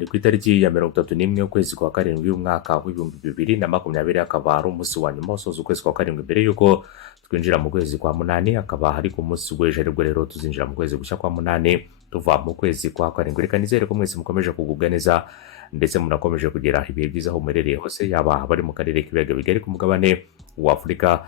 ni ku itariki ya 31 ukwezi kwa karindwi umwaka w'ibihumbi 2020 akaba ari umunsi wa nyuma usoza ukwezi kwa karindwi mbere yuko twinjira mu kwezi kwa munani, akaba hari ku munsi w'ejo aribwo rero tuzinjira mu kwezi gushya kwa munani tuva mu kwezi kwa karindwi. Reka nizere ko mwese mukomeje kugubwa neza ndetse munakomeje kugira ibihe byiza aho muherereye hose, yaba bari mu karere k'ibiyaga bigari ku mugabane wa Afurika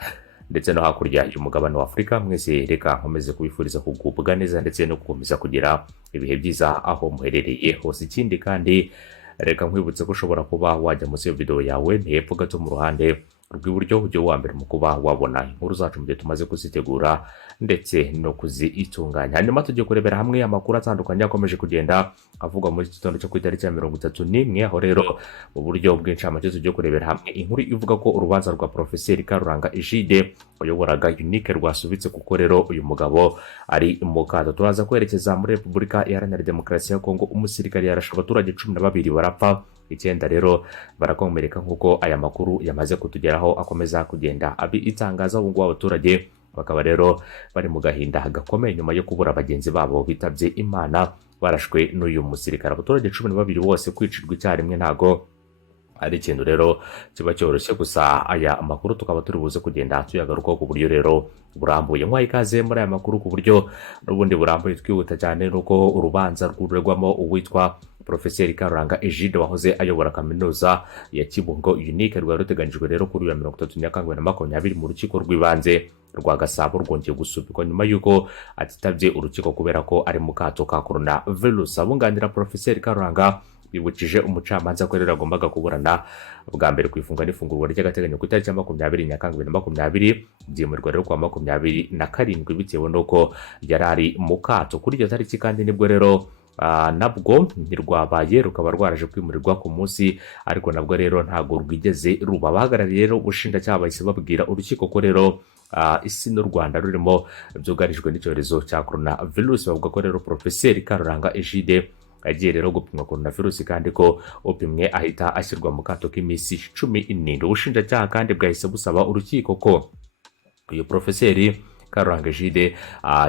ndetse no hakurya y'umugabane wa Afurika. Mwese reka nkomeze kubifuriza kugubwa neza ndetse no gukomeza kugira ibihe byiza aho muherereye hose. Ikindi kandi reka nkwibutse ko ushobora kuba wajya munsi ya video yawe hepfo gato mu ruhande rw'iburyo ujye wa mbere mu kuba wabona inkuru zacu mu gihe tumaze kuzitegura ndetse no kuzitunganya. Hanyuma tujye kurebera hamwe amakuru atandukanye akomeje kugenda avugwa muri iki gitondo cyo ku itariki ya 31, aho rero mu buryo bw'incamake tujye kurebera hamwe inkuru ivuga ko urubanza rwa Profeseri Karuranga Egide wayoboraga UNIC rwasubitse kuko rero uyu mugabo ari mu kato. Turaza kwerekeza muri Repubulika Iharanira Demokarasi ya Kongo, umusirikare yarashe abaturage 12 barapfa, 9 rero barakomereka nk'uko aya makuru yamaze kutugeraho akomeza kugenda itangaza. Ubu ngubu abaturage bakaba rero bari mu gahinda gakomeye nyuma yo kubura bagenzi babo bitabye Imana barashwe n'uyu musirikare. Abaturage 12 bose kwicirwa icyarimwe ntago ari ikintu rero kiba cyoroshye, gusa aya makuru tukaba turi buze kugenda tuyagarukaho ku buryo rero burambuye. Mwaye ikaze muri aya makuru ku buryo n'ubundi burambuye twihuta cyane, nuko urubanza rw'urwegwamo uwitwa Profeseri Karuranga Egide wahoze ayobora kaminuza ya Kibungo UNIC rwari ruteganyijwe rero kuri ya 30 Nyakanga 2020 mu rukiko rw'ibanze rwa Gasabo rwongeye gusubikwa nyuma yuko atitabye urukiko kubera ko ari mu kato ka coronavirus. Abunganira Profeseri Karuranga bibukije umucamanza ko rero agombaga kuburana bwa mbere ku ifunga n'ifungurwa ry'agateganyo ku itariki ya 20 Nyakanga 2020, byimurwa rero kwa 27 bitewe n'uko yari ari mu kato. Kuri iyo tariki kandi nibwo rero nabwo ntirwabaye, rukaba rwaraje kwimurirwa ku munsi, ariko nabwo rero ntago rwigeze ruba. Abahagarariye rero ubushinjacyaha bahise babwira urukiko ko rero isi n'u Rwanda rurimo byugarijwe n'icyorezo cya coronavirus. Bavuga ko rero Profeseri Karuranga Egide agiye rero gupimwa coronavirus kandi ko upimwe ahita ashyirwa mu kato k'iminsi 17. Ubushinjacyaha kandi bwahise busaba urukiko ko uyu Profeseri Karuranga Egide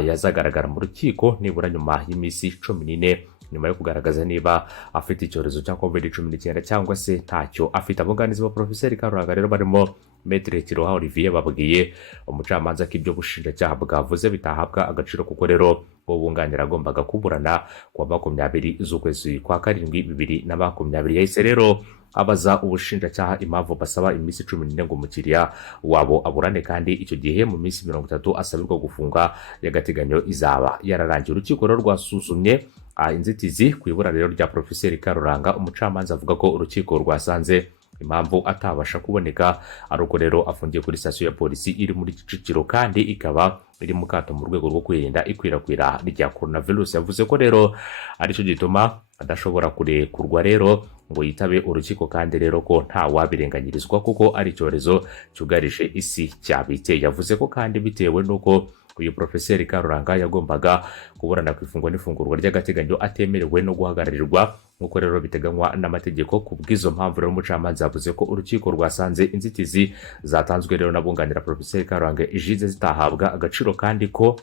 yazagaragara mu rukiko nibura nyuma y'iminsi 14 nyuma yo kugaragaza niba afite icyorezo cya COVID-19 cyangwa se ntacyo afite. Abunganizi ba Profeseri Karuranga rero barimo Maître Kiroha Olivier babwiye umucamanza ko ibyo bushinjacyaha bwavuze bitahabwa agaciro kuko rero ubunganira agombaga kuburana kwa 20 z'ukwezi kwa karindwi 2020. Yahise rero abaza ubushinjacyaha impamvu basaba iminsi 14 ngo umukiriya wabo aburane kandi icyo gihe mu minsi 30 asabirwa gufunga y'agateganyo izaba yararangiye. Urukiko rero rwasuzumye inzitizi ku ibura rero rya Profeseri Karuranga. Umucamanza avuga ko urukiko rwasanze impamvu atabasha kuboneka ari uko rero afungiye kuri sitasiyo ya polisi iri muri Kicukiro kandi ikaba iri mu kato mu rwego rwo kwirinda ikwirakwira rya coronavirus. Yavuze ko rero aricyo gituma adashobora kurekurwa rero ngo yitabe urukiko kandi rero ko nta wabirenganyirizwa kuko ari icyorezo cyugarije isi cyabiteye. Yavuze ko kandi bitewe n'uko uyu Profeseri Karuranga yagombaga kuburana ku ifungwa n'ifungurwa ry'agateganyo atemerewe no guhagararirwa nk'uko rero biteganywa n'amategeko. Ku bw'izo mpamvu rero umucamanza yavuze ko urukiko rwasanze inzitizi zatanzwe rero n'abunganira Profeseri Karuranga Egide zitahabwa agaciro kandi ko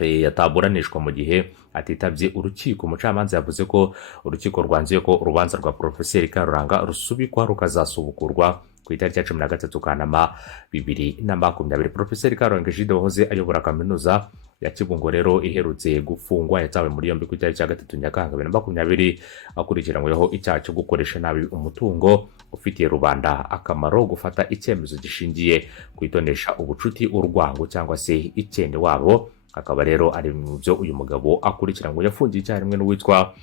yataburanishwa mu gihe atitabye urukiko. Umucamanza yavuze ko urukiko rwanzuye ko urubanza rwa Profeseri Karuranga rusubikwa rukazasubukurwa ku itariki ya 13 Kanama 2020. Profeseri Karuranga Egide wahoze ayobora kaminuza ya Kibungo rero iherutse gufungwa yatawe muri yombi ku itariki ya 3 Nyakanga 2020 akurikiranyweho icyaha cyo gukoresha nabi umutungo ufitiye rubanda akamaro, gufata icyemezo gishingiye kwitonesha ubucuti, urwango cyangwa se icyende wabo. Akaba rero ari mu byo uyu mugabo akurikiranywe. Yafungiye icyarimwe n'uwitwa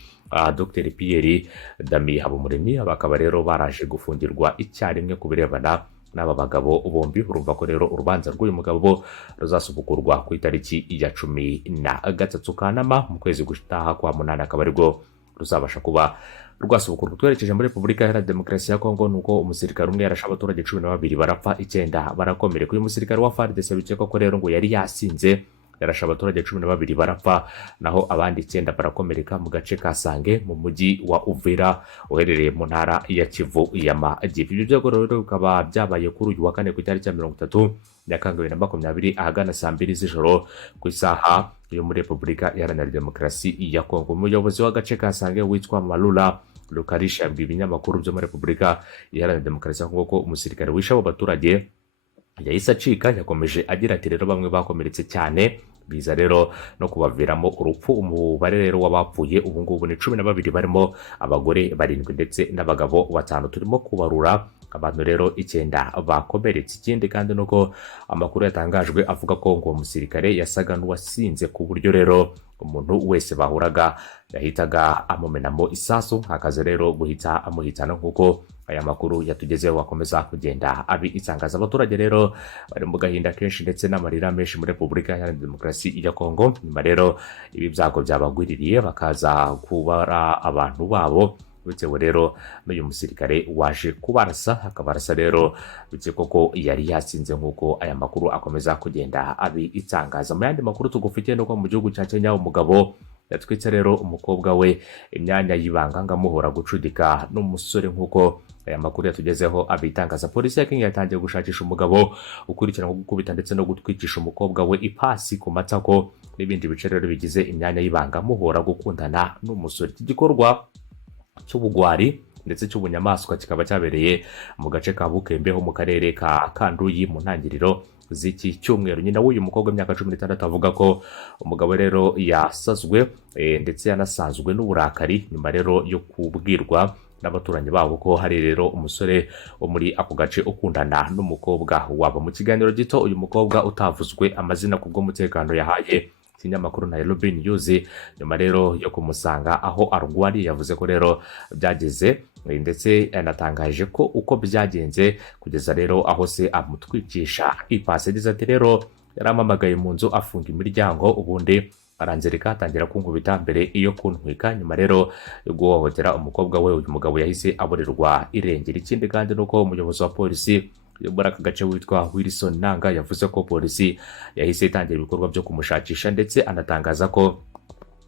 Dr Pierre Dami Habumuremyi. Bakaba rero baraje gufungirwa icyarimwe ku birebana n'aba bagabo bombi. Urumva ko rero urubanza rw'uyu mugabo ruzasubukurwa ku itariki ya 13 Kanama mu kwezi gutaha kwa munani, akaba aribwo ruzabasha kuba rwasubukurwa. Twerekeje muri Repubulika Iharanira Demokarasi ya Kongo, nuko umusirikare umwe yarashe abaturage 12 barapfa, 9 barakomereka. Uyu musirikare wa FARDC bikekwa ko rero ngo yari yasinze yarashe abaturage 12 barapfa naho abandi 9 barakomereka mu gace ka Sange mu mujyi wa Uvira uherereye mu ntara ya Kivu y'Amajyepfo. Ibyo byago rero bikaba byabaye kuri uyu wa kane ku itariki ya 30 Nyakanga 2020 ahagana saa 2 z'ijoro ku isaha yo muri Repubulika Iharanira Demokarasi ya Kongo. Umuyobozi w'agace ka Sange witwa Malula Lukarisha yabwiye ibinyamakuru byo muri Repubulika Iharanira Demokarasi ya Kongo ko umusirikare wishe abo baturage yahise acika. Yakomeje agira ati rero bamwe bakomeretse cyane biza rero no kubaviramo urupfu. Umubare rero w'abapfuye ubu ngubu ni 12 barimo abagore 7 ndetse n'abagabo 5. Turimo kubarura abantu rero 9 bakomeretse. Ikindi kandi nuko amakuru yatangajwe avuga ko ngo umusirikare yasaga n'uwasinze ku buryo rero umuntu wese bahuraga yahitaga amumenamo isasu, hakaza rero guhita amuhitana nk'uko aya makuru yatugezeho akomeza kugenda itangaza. Abaturage rero bari mu gahinda kenshi ndetse n'amarira menshi muri Repubulika Iharanira Demokarasi ya Kongo, nyuma rero ibi byago byabagwiririye bakaza kubara abantu babo bitewe rero n'uyu musirikare waje kubarasa, akabarasa rero bitse koko yari yasinze nk'uko aya makuru akomeza kugenda itangaza. Mu yandi makuru tugufitiye nuko mu gihugu cya Kenya umugabo yatwitse rero umukobwa we imyanya y'ibanga ngamuhora gucudika n'umusore nk'uko aya makuru yatugezeho abitangaza. Polisi ya Kenya yatangiye gushakisha umugabo ukurikirana gukubita ndetse no gutwikisha umukobwa we ipasi ku matako n'ibindi bice rero bigize imyanya y'ibanga muhora gukundana n'umusore. Iki gikorwa cy'ubugwari ndetse cy'ubunyamaswa kikaba cyabereye mu gace ka Bukembe ho mu karere ka Kanduyi mu ntangiriro z'iki cyumweru. Nyina w'uyu mukobwa w'imyaka 16 avuga ko umugabo rero yasazwe ndetse yanasanzwe n'uburakari nyuma rero yo kubwirwa n'abaturanyi babo ko hari rero umusore wo muri ako gace ukundana n'umukobwa wabo. Mu kiganiro gito uyu mukobwa utavuzwe amazina kubw'umutekano yahaye ikinyamakuru Nairobi News nyuma rero yo kumusanga aho arwariye, yavuze ko rero byageze ndetse anatangaje ko uko byagenze kugeza rero aho se amutwikisha ipasi. Yagize ati rero yaramamagaye mu nzu afunga imiryango, ubundi aranzereka atangira kunkubita mbere iyo kuntwika, nyuma rero yo guhohotera umukobwa we uyu mugabo yahise aburirwa irengero. Ikindi kandi nuko umuyobozi wa polisi muri aka gace witwa Wilson Nanga yavuze ko polisi yahise itangira ibikorwa byo kumushakisha ndetse anatangaza ko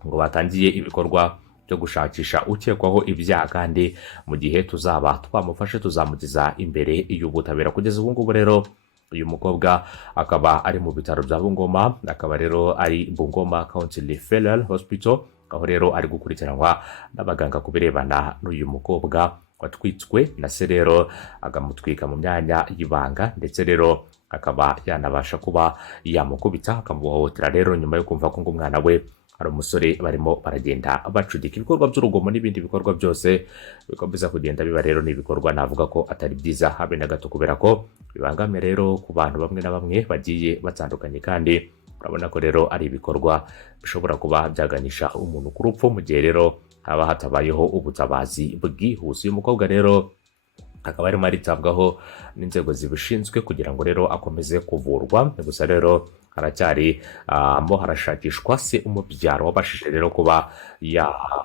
ngo batangiye ibikorwa byo gushakisha ukekwaho ibyaha, kandi mu gihe tuzaba twamufashe tuzamugeza imbere y'ubutabera. Kugeza ubu ngubu rero uyu mukobwa akaba ari mu bitaro bya Bungoma, akaba rero ari Bungoma County Referral Hospital, aho rero ari gukurikiranwa n'abaganga kubirebana n'uyu mukobwa watwitswe na se rero agamutwika mu myanya y'ibanga ndetse rero akaba yanabasha kuba yamukubita akamuhohotera rero nyuma yo kumva ko umwana we hari umusore barimo baragenda bacudika. Ibikorwa by'urugomo n'ibindi bikorwa byose bikomeza kugenda biba rero n'ibikorwa navuga ko atari byiza habe na gato, kubera ko bibangamye rero ku bantu bamwe na bamwe bagiye batandukanye, kandi urabona ko rero ari ibikorwa bishobora kuba byaganisha umuntu ku rupfu mu gihe rero haba hatabayeho ubutabazi bwihuse. Uyu mukobwa rero akaba arimo aritabwaho n'inzego zibishinzwe kugira ngo rero akomeze kuvurwa, gusa rero haracyari harashakishwa se umubyaro wabashije rero kuba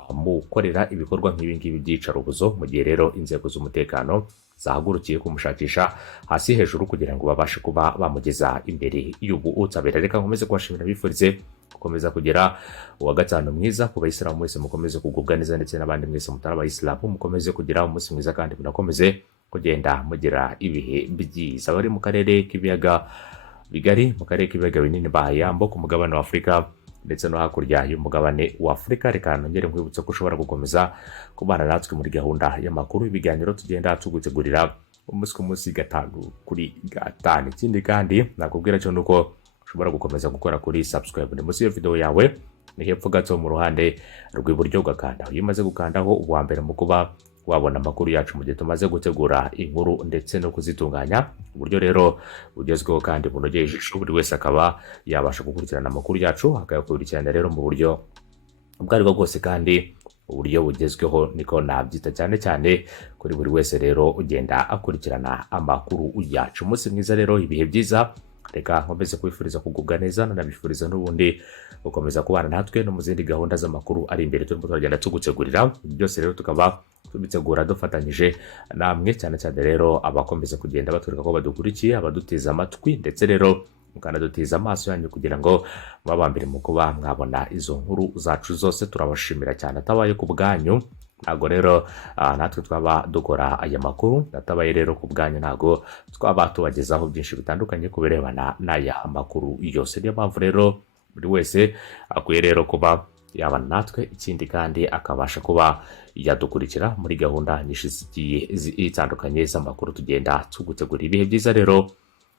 yamukorera ibikorwa nk'ibi ngibi by'iyicarubozo, mu gihe rero inzego z'umutekano zahagurukiye kumushakisha hasi hejuru kugira ngo babashe kuba bamugeza imbere y'ubutabera. Reka nkomeze kubashimira, bifurize gukomeza kugira uwa gatanu mwiza. Ku bayisilamu mwese mukomeze kugubwa neza, ndetse n'abandi mwese mutari abayisilamu mukomeze kugira umunsi mwiza, kandi munakomeze kugenda mugira ibihe byiza. Abari mu karere k'ibiyaga bigari, mu karere k'ibiyaga binini bahayambo ku mugabane wa Afurika ndetse no hakurya y'umugabane wa Afurika, reka nongere nkwibutsa ko ushobora gukomeza kubana natwe muri gahunda y'amakuru, ibiganiro tugenda tugutegurira umunsi ku munsi 5 kuri 5. Ikindi kandi nakubwira cyo nuko ushobora gukomeza gukora kuri subscribe ni munsi y'iyo video yawe, ni hepfo gato mu ruhande rw'iburyo ugakanda. Iyo umaze gukandaho uwa mbere mu kuba wabona amakuru yacu mu gihe tumaze gutegura inkuru ndetse no kuzitunganya uburyo rero bugezweho kandi bunogeye ijisho, buri wese akaba yabasha gukurikirana amakuru yacu akayakurikirana rero mu buryo ubwo aribwo bwose kandi uburyo bugezweho, niko nabyita, cyane cyane kuri buri wese rero ugenda akurikirana amakuru yacu. Umunsi mwiza rero, ibihe byiza, reka nkomeze kwifuriza kugubwa neza, nanabifuriza n'ubundi gukomeza kubana natwe no mu zindi gahunda z'amakuru ari imbere turimo turagenda tugutegurira. Byose rero tukaba tubitegura dufatanyije namwe, cyane cyane rero abakomeza kugenda batwereka ko badukurikiye, abadutiza amatwi ndetse rero mukanadutiza amaso yanyu kugira ngo mwaba mbere mu kuba mwabona izo nkuru zacu zose. Turabashimira cyane, atabaye ku bwanyu ntago rero natwe twaba dukora aya makuru, atabaye rero ku bwanyu ntago twaba tubagezaho byinshi bitandukanye kubirebana n'aya makuru yose. Niyo mpamvu rero buri wese akwiye rero kuba yaba natwe, ikindi kandi akabasha kuba yadukurikira muri gahunda nyinshi zigiye zitandukanye z'amakuru tugenda tugutegura. Ibihe byiza rero,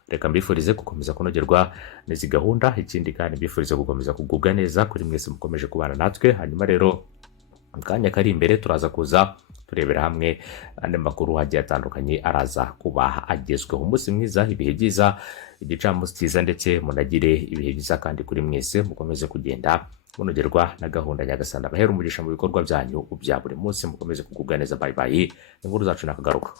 reka mbifurize gukomeza kunogerwa n'izi gahunda, ikindi kandi mbifurize gukomeza kugubwa neza kuri mwese mukomeje kubana natwe. Hanyuma rero mu kanya kari imbere turaza kuza turebera hamwe andi makuru agiye atandukanye araza kuba agezweho. Umunsi mwiza, ibihe byiza, igicamunsi cyiza, ndetse munagire ibihe byiza kandi kuri mwese mukomeze kugenda munogerwa na gahunda Nyagasani abahera umugisha mu bikorwa byanyu bya buri munsi. Mukomeze kugubwa neza. Bye bye, inkuru zacu nakagaruka.